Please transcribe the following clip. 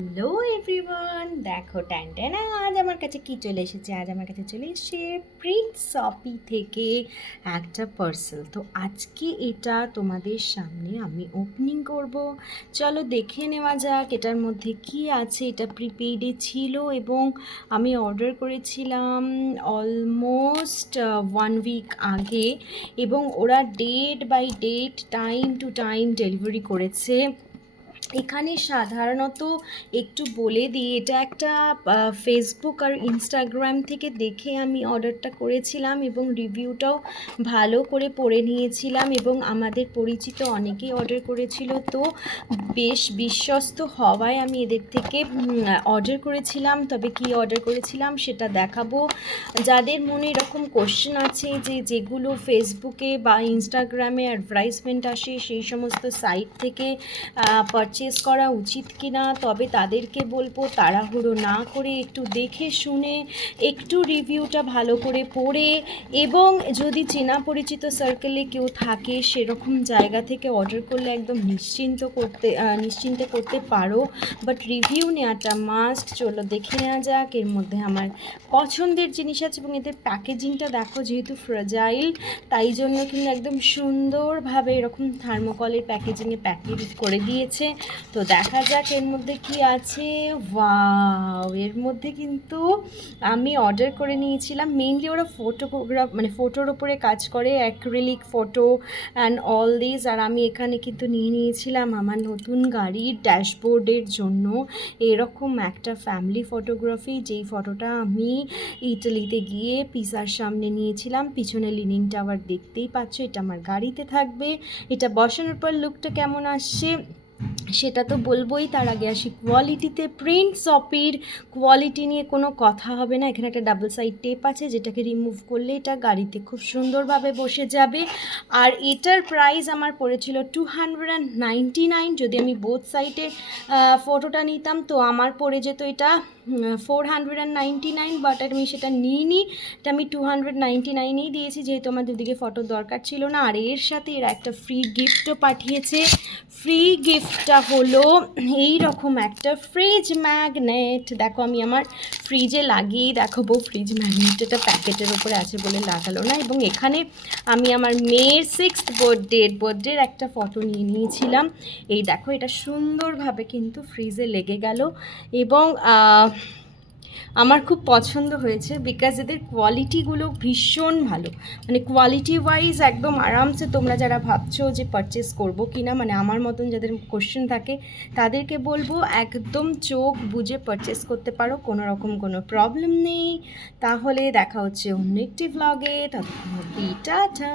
Hello everyone, দেখো tan আজ আমার কাছে কি চলে এসেছে। আজ আমার কাছে চলে এসেছে প্রিন্স শপি থেকে একটা পার্সেল। তো আজকে এটা তোমাদের সামনে আমি ওপেনিং করব। চলো দেখে নেওয়া যাক এটার মধ্যে কি আছে। এটা প্রিপেইডে ছিল এবং আমি অর্ডার করেছিলাম অলমোস্ট 1 উইক আগে, এবং ওরা date by date time to time delivery করেছে। এখানে সাধারণত একটু বলে দিই, এটা একটা ফেসবুক আর ইনস্টাগ্রাম থেকে দেখে আমি অর্ডারটা করেছিলাম এবং রিভিউটাও ভালো করে পড়ে নিয়েছিলাম, এবং আমাদের পরিচিত অনেকেই অর্ডার করেছিল। তো বেশ বিশ্বস্ত হওয়ায় আমি এদের থেকে অর্ডার করেছিলাম। তবে কি অর্ডার করেছিলাম সেটা দেখাবো। যাদের মনে এরকম কোশ্চেন আছে যে যেগুলো ফেসবুকে বা ইনস্টাগ্রামে অ্যাডভার্টাইজমেন্ট আসে সেই সমস্ত সাইট থেকে পারচেস করা উচিত কিনা, তবে তাদেরকে বলবো তাড়াহুড়ো না করে একটু দেখে শুনে, একটু রিভিউটা ভালো করে পড়ে, এবং যদি চেনা পরিচিত সার্কেলে কেউ থাকে সেরকম জায়গা থেকে অর্ডার করলে একদম নিশ্চিন্তে করতে পারো। বাট রিভিউ নেওয়াটা মাস্ট। চলো দেখে নেওয়া যাক। এর মধ্যে আমার পছন্দের জিনিস আছে এবং এদের প্যাকেজিংটা দেখো, যেহেতু ফ্রাজাইল তাই জন্য কিন্তু একদম সুন্দরভাবে এরকম থার্মোকলের প্যাকেজিংয়ে প্যাকেট করে দিয়েছে। তো দেখা যাক এর মধ্যে কি আছে। ওয়াও, এর মধ্যে কিন্তু আমি অর্ডার করে নিয়েছিলাম। মেইনলি ওরা ফটোর ওপরে কাজ করে, acrylic photo and all this. আর আমি এখানে কিন্তু নিয়ে নিয়েছিলাম আমার নতুন গাড়ির ড্যাশবোর্ডের জন্য এরকম একটা ফ্যামিলি ফটোগ্রাফি, যেই ফটোটা আমি ইটালিতে গিয়ে পিসার সামনে নিয়েছিলাম। পিছনে লিনিং টাওয়ার দেখতেই পাচ্ছ, এটা আমার গাড়িতে থাকবে। এটা বসানোর পর লুকটা কেমন আসছে সেটা তো বলবোই। তার আগে আসি কোয়ালিটিতে। প্রিন্স শপির কোয়ালিটি নিয়ে কোনো কথা হবে না। এখানে একটা ডাবল সাইড টেপ আছে, যেটাকে রিমুভ করলে এটা গাড়িতে খুব সুন্দরভাবে বসে যাবে। আর এটার প্রাইস আমার পড়েছিল 299। যদি আমি বোথ সাইডে ফটোটা নিতাম তো আমার পড়ে যেত এটা 499, বাট আমি সেটা নিইনি। এটা আমি 299 দিয়েছি, যেহেতু আমার দুদিকে ফটোর দরকার ছিল না। আর এর সাথে এরা একটা ফ্রি গিফটও পাঠিয়েছে। ফ্রি গিফটটা হলো এই রকম একটা ফ্রিজ ম্যাগনেট। দেখো আমি আমার ফ্রিজে লাগিয়েই দেখাবো। ফ্রিজ ম্যাগনেট এটা প্যাকেটের ওপরে আছে বলে লাগালো না। এবং এখানে আমি আমার মেয়ের 6th বার্থডের একটা ফটো নিয়ে নিয়েছিলাম। এই দেখো, এটা সুন্দরভাবে কিন্তু ফ্রিজে লেগে গেল এবং আমার খুব পছন্দ হয়েছে, বিকজ এদের কোয়ালিটিগুলো ভীষণ ভালো। মানে কোয়ালিটি ওয়াইজ একদম আরামসে তোমরা যারা ভাবছো যে পারচেস করবো কি না, মানে আমার মতন যাদের কোশ্চেন থাকে তাদেরকে বলবো একদম চোখ বুঝে পারচেস করতে পারো, কোনো রকম কোনো প্রবলেম নেই। তাহলে দেখা হচ্ছে অন্য একটি ভ্লগে। ততক্ষণ অবধি টাটা।